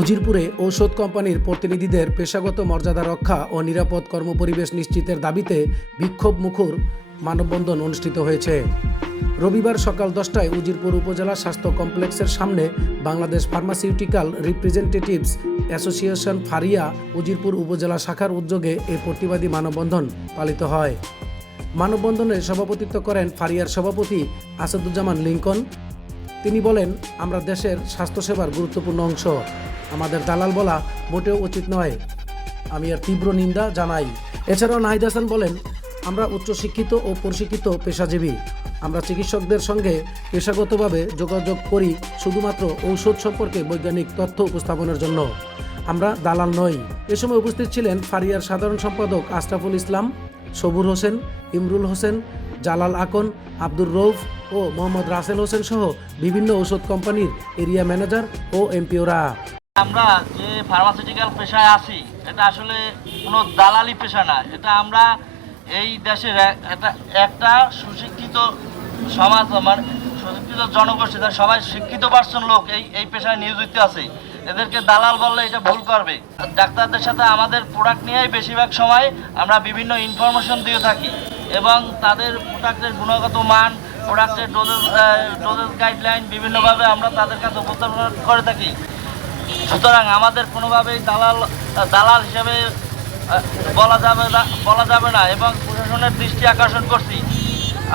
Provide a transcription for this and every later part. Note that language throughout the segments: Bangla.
উজিরপুরে ঔষধ কোম্পানির প্রতিনিধিদের পেশাগত মর্যাদা রক্ষা ও নিরাপদ কর্মপরিবেশ নিশ্চিতের দাবিতে বিক্ষোভ মুখর মানববন্ধন অনুষ্ঠিত হয়েছে। রবিবার সকাল 10টায় উজিরপুর উপজেলা স্বাস্থ্য কমপ্লেক্সের সামনে Bangladesh pharmaceutical representatives association FARIA Wazirpur উপজেলা শাখার উদ্যোগে এই প্রতিবাদী মানববন্ধন পালিত হয়। মানববন্ধনে সভাপতিত্ব করেন ফারিয়ার সভাপতি আসাদুজ্জামান লিঙ্কন। তিনি বলেন, আমরা দেশের স্বাস্থ্যসেবার গুরুত্বপূর্ণ অংশ, আমাদের দালাল বলা মোটেও উচিত নয়। আমি এর তীব্র নিন্দা জানাই। এছাড়াও নাহিদ হাসান বলেন, আমরা উচ্চশিক্ষিত ও প্রশিক্ষিত পেশাজীবী। আমরা চিকিৎসকদের সঙ্গে পেশাগতভাবে যোগাযোগ করি শুধুমাত্র ঔষধ সম্পর্কে বৈজ্ঞানিক তথ্য উপস্থাপনের জন্য। আমরা দালাল নই। এ সময় উপস্থিত ছিলেন ফারিয়ার সাধারণ সম্পাদক আশরাফুল ইসলাম, সবুর হোসেন, ইমরুল হোসেন, জালাল আকন, আব্দুর রৌফ ও মোহাম্মদ রাসেল হোসেন সহ বিভিন্ন ঔষধ কোম্পানির এরিয়া ম্যানেজার ও এমপিওরা। আমরা যে ফার্মাসিউটিক্যাল পেশায় আছি, এটা আসলে কোনো দালালি পেশা না। এটা আমরা এই দেশের একটা সুশিক্ষিত সমাজ, আমার সুশিক্ষিত জনগোষ্ঠী, তার সবাই শিক্ষিত পার্সন লোক এই পেশায় নিয়োজিত আছে। এদেরকে দালাল বললে এটা ভুল করবে। ডাক্তারদের সাথে আমাদের প্রোডাক্ট নিয়েই বেশিরভাগ সময় আমরা বিভিন্ন ইনফরমেশন দিয়ে থাকি এবং তাদের প্রোডাক্টের গুণগত মান, প্রোডাক্টের ডোজেস গাইডলাইন বিভিন্নভাবে আমরা তাদের কাছে উপস্থাপন করে থাকি। সুতরাং আমাদের কোনোভাবেই দালাল হিসেবে বলা যাবে না এবং প্রশাসনের দৃষ্টি আকর্ষণ করছি,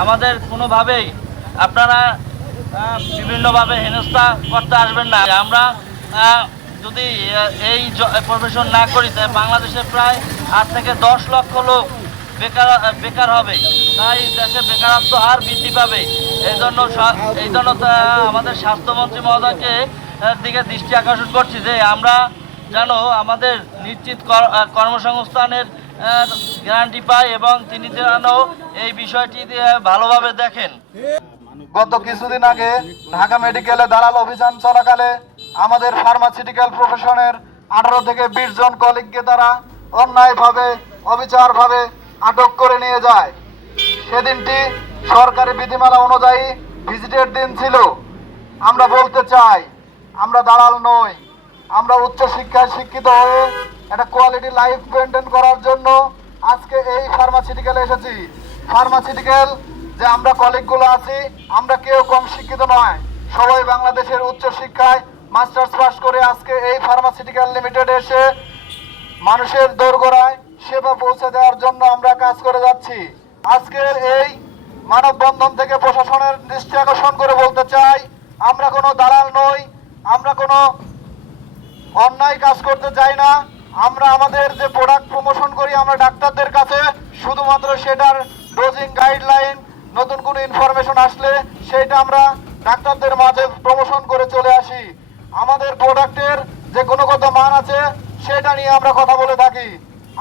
আমাদের কোনোভাবেই আপনারা বিভিন্নভাবে হেনস্থা করতে আসবেন না। আমরা যদি এই প্রফেশন না করি, তাই বাংলাদেশে প্রায় 8 থেকে 10 লক্ষ লোক বেকার হবে, তাই দেশে বেকারত্ব হার বৃদ্ধি পাবে। এই জন্য আমাদের স্বাস্থ্যমন্ত্রী মহোদয়কে দিকে দৃষ্টি আকর্ষণ করছি যে আমরা যেন আমাদের নিশ্চিত কর্মসংস্থানের গ্যারান্টি পাই এবং তিনি যেন এই বিষয়টি ভালোভাবে দেখেন। গত কিছুদিন আগে ঢাকা মেডিকেলে দালাল অভিযান চলাকালে আমাদের ফার্মাসিউটিক্যাল প্রফেশনের 18 থেকে 20 জন কলিগকে তারা অন্যায়ভাবে, অবিচারভাবে আটক করে নিয়ে যায়। সেদিনটি সরকারি বিধিমালা অনুযায়ী ভিজিটের দিন ছিল। আমরা বলতে চাই, আমরা দালাল নই। আমরা উচ্চশিক্ষায় শিক্ষিত হয়ে একটা কোয়ালিটি লাইফ মেনটেন করার জন্য আজকে এই ফার্মাসিউটিক্যালে এসেছি। ফার্মাসিউটিক্যাল যে আমরা কলিগগুলো আছি, আমরা কেউ কম শিক্ষিত নয়। সবাই বাংলাদেশের উচ্চশিক্ষায় মাস্টার্স পাস করে আজকে এই ফার্মাসিউটিক্যাল লিমিটেডে এসে মানুষের দোরগোড়ায় সেবা পৌঁছে দেওয়ার জন্য আমরা কাজ করে যাচ্ছি। আজকের এই মানববন্ধন থেকে প্রশাসনের দৃষ্টি আকর্ষণ করে বলতে চাই, আমরা কোনো দালাল নই, আমরা কোনো অন্যায় কাজ করতে চাই না। আমরা আমাদের যে প্রোডাক্ট প্রমোশন করি, আমরা ডাক্তারদের কাছে শুধুমাত্র সেটার ডোজিং গাইডলাইন, নতুন কোনো ইনফরমেশন আসলে সেটা আমরা ডাক্তারদের মাঝে প্রমোশন করে চলে আসি। আমাদের প্রোডাক্টের যে গুণগত মান আছে সেটা নিয়ে আমরা কথা বলে থাকি।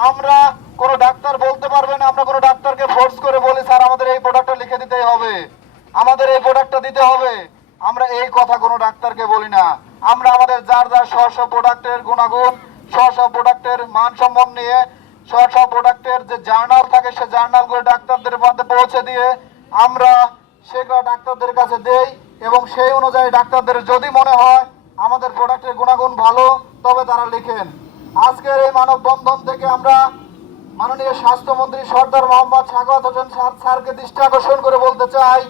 আমরা কোনো ডাক্তার বলতে পারবে না, আমরা কোনো ডাক্তারকে ফোর্স করে বলি স্যার আমাদের এই প্রোডাক্টটা লিখে দিতেই হবে, আমাদের এই প্রোডাক্টটা দিতে হবে, আমরা এই কথা কোনো ডাক্তারকে বলি না। আমরা আমাদের যার স্ব প্রোডাক্টের গুণাগুণ, স্ব প্রোডাক্টের মান সম্মান নিয়ে স্ব প্রোডাক্টের যে জার্নাল থাকে, সে জার্নালগুলো ডাক্তারদের মধ্যে পৌঁছে দিয়ে আমরা সেগুলো ডাক্তারদের কাছে দেই এবং সেই অনুযায়ী ডাক্তারদের যদি মনে হয় আমাদের প্রোডাক্টের গুণাগুণ ভালো, তবে তারা লিখেন। আজকের এই মানববন্ধন থেকে আমরা মাননীয় স্বাস্থ্যমন্ত্রী সর্দার মোহাম্মদ সাখাওয়াত হোসেন স্যারকে দৃষ্টি আকর্ষণ করে বলতে চাই,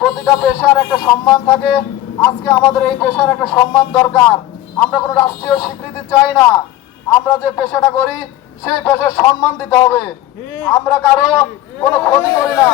প্রতিটা পেশার একটা সম্মান থাকে। আজকে আমাদের এই পেশার একটা সম্মান দরকার। আমরা কোনো রাষ্ট্রীয় স্বীকৃতি চাই না, আমরা যে পেশাটা করি সেই পেশার সম্মান দিতে হবে। আমরা কারো কোনো ক্ষতি করি না।